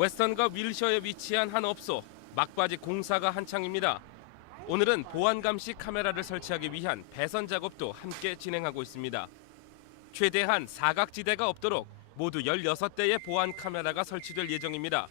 웨스턴과 윌셔에 위치한 한 업소 막바지 공사가 한창입니다. 오늘은 보안 감시 카메라를 설치하기 위한 배선 작업도 함께 진행하고 있습니다. 최대한 사각지대가 없도록 모두 16대의 보안 카메라가 설치될 예정입니다.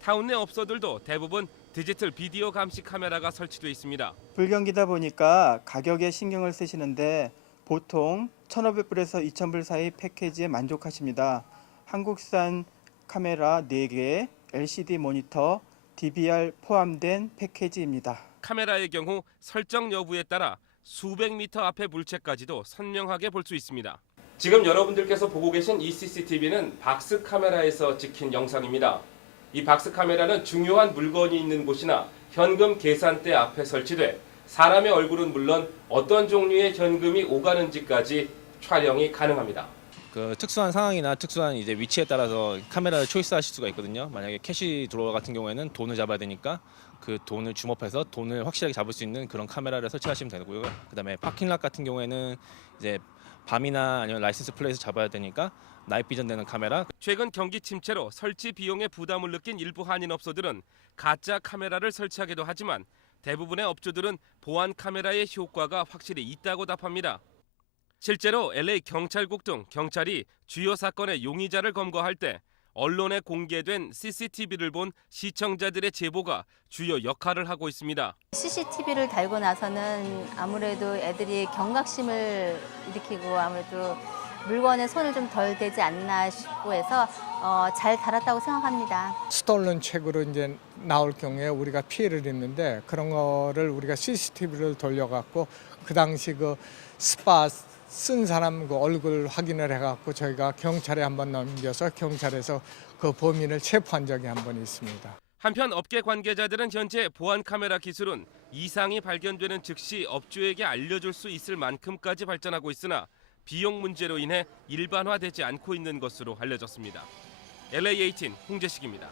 타운 내 업소들도 대부분 디지털 비디오 감시 카메라가 설치돼 있습니다. 불경기다 보니까 가격에 신경을 쓰시는데 보통 1,500불에서 2,000불 사이 패키지에 만족하십니다. 한국산 카메라 4개, LCD 모니터, DVR 포함된 패키지입니다. 카메라의 경우 설정 여부에 따라 수백 미터 앞의 물체까지도 선명하게 볼 수 있습니다. 지금 여러분들께서 보고 계신 이 CCTV는 박스 카메라에서 찍힌 영상입니다. 이 박스 카메라는 중요한 물건이 있는 곳이나 현금 계산대 앞에 설치돼 사람의 얼굴은 물론 어떤 종류의 현금이 오가는지까지 촬영이 가능합니다. 그 특수한 상황이나 특수한 이제 위치에 따라서 카메라를 초이스하실 수가 있거든요. 만약에 캐시 드로어 같은 경우에는 돈을 잡아야 되니까 그 돈을 주목해서 돈을 확실하게 잡을 수 있는 그런 카메라를 설치하시면 되고요. 그다음에 파킹락 같은 경우에는 이제 밤이나 아니면 라이센스 플레이에서 잡아야 되니까 나이트 비전 되는 카메라 최근 경기 침체로 설치 비용에 부담을 느낀 일부 한인 업소들은 가짜 카메라를 설치하기도 하지만 대부분의 업주들은 보안 카메라의 효과가 확실히 있다고 답합니다. 실제로 LA 경찰국 등 경찰이 주요 사건의 용의자를 검거할 때 언론에 공개된 CCTV를 본 시청자들의 제보가 주요 역할을 하고 있습니다. CCTV를 달고 나서는 아무래도 애들이 경각심을 일으키고 아무래도 물건에 손을 좀 덜 대지 않나 싶고 해서 어, 잘 달았다고 생각합니다. 스톨런 책으로 이제 나올 경우에 우리가 피해를 입는데 그런 거를 우리가 CCTV를 돌려갖고 그 당시 그 스파 쓴 사람 그 얼굴 확인을 해갖고 저희가 경찰에 한번 넘겨서 경찰에서 그 범인을 체포한 적이 한 번 있습니다. 한편 업계 관계자들은 현재 보안 카메라 기술은 이상이 발견되는 즉시 업주에게 알려줄 수 있을 만큼까지 발전하고 있으나 비용 문제로 인해 일반화되지 않고 있는 것으로 알려졌습니다. LA18 홍재식입니다.